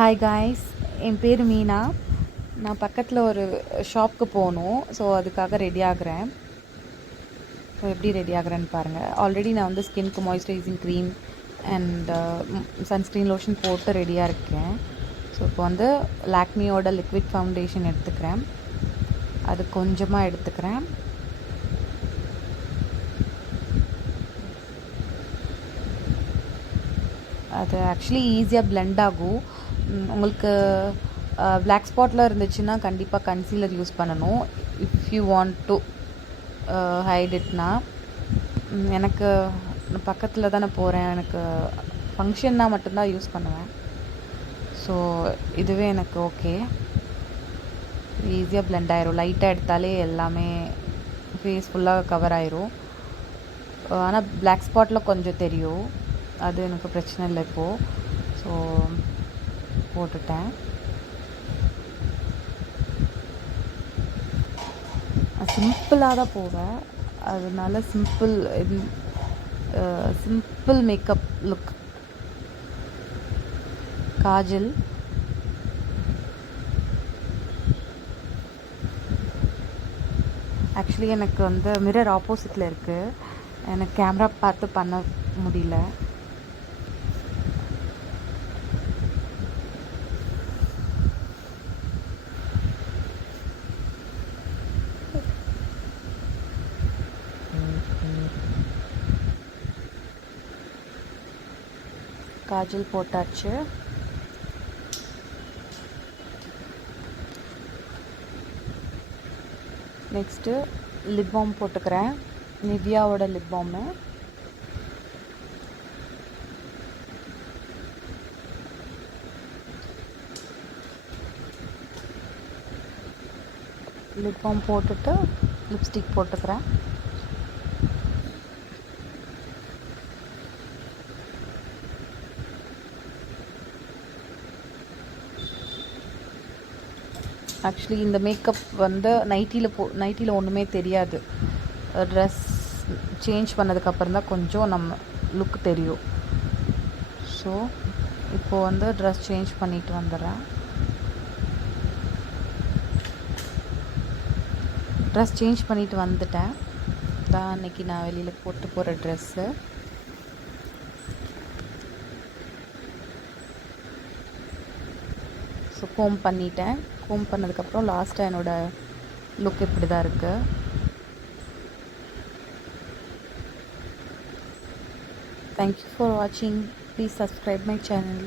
Hi guys, என் பேர் மீனா. நான் பக்கத்தில் ஒரு ஷாப்புக்கு போகணும். ஸோ அதுக்காக ரெடி ஆகுறேன். ஸோ எப்படி ரெடி ஆகுறேன்னு பாருங்கள். ஆல்ரெடி நான் வந்து ஸ்கின்க்கு moisturising cream and sunscreen lotion போட்டு ரெடியாக இருக்கேன். ஸோ இப்போ வந்து லாக்மியோட லிக்விட் ஃபவுண்டேஷன் எடுத்துக்கிறேன். அது கொஞ்சமாக எடுத்துக்கிறேன். அது ஆக்சுவலி ஈஸியாக பிளெண்ட் ஆகும். உங்களுக்கு பிளாக் ஸ்பாட்லாம் இருந்துச்சுன்னா கண்டிப்பாக கன்சீலர் யூஸ் பண்ணணும். If you want to hide இட்னா. எனக்கு பக்கத்தில் தானே போகிறேன், எனக்கு ஃபங்க்ஷன்னா மட்டும்தான் யூஸ் பண்ணுவேன். ஸோ இதுவே எனக்கு ஓகே. ஈஸியாக பிளெண்ட் ஆயிரும். லைட்டாக எடுத்தாலே எல்லாமே ஃபேஸ் ஃபுல்லாக கவர் ஆயிரும். ஆனால் பிளாக் ஸ்பாட்டில் கொஞ்சம் தெரியும். அது எனக்கு பிரச்சனை இல்லை இப்போது. ஸோ போட்டுட்டேன். சிம்பிளாக தான் போவேன், அதனால simple makeup look. Kajal, actually எனக்கு வந்து மிரர் ஆப்போசிட்டில் இருக்குது. எனக்கு கேமரா பார்த்து பண்ண முடியல. காஜல் போட்டாச்சு. நெக்ஸ்ட்டு லிப் பாம் போட்டுக்கிறேன். நிவ்யாவோட லிப் பாமு. லிப் பாம் போட்டுட்டு லிப்ஸ்டிக் போட்டுக்கிறேன். ஆக்சுவலி இந்த மேக்கப் வந்து நைட்டியில் ஒன்றுமே தெரியாது. ட்ரெஸ் சேஞ்ச் பண்ணதுக்கப்புறம் தான் கொஞ்சம் நம்ம லுக் தெரியும். ஸோ இப்போது வந்து ட்ரெஸ் சேஞ்ச் பண்ணிட்டு வந்துடுறேன். ட்ரெஸ் சேஞ்ச் பண்ணிவிட்டு வந்துட்டேன். தான் அன்றைக்கி நான் வெளியில் போட்டு போகிற ட்ரெஸ்ஸு. ஸோ கோம் பண்ணிட்டேன். கோம் பண்ணதுக்கப்புறம் லாஸ்ட்டாக என்னோடய லுக் இப்படி தான் இருக்குது. தேங்க்யூ ஃபார் வாட்சிங். Please subscribe my channel.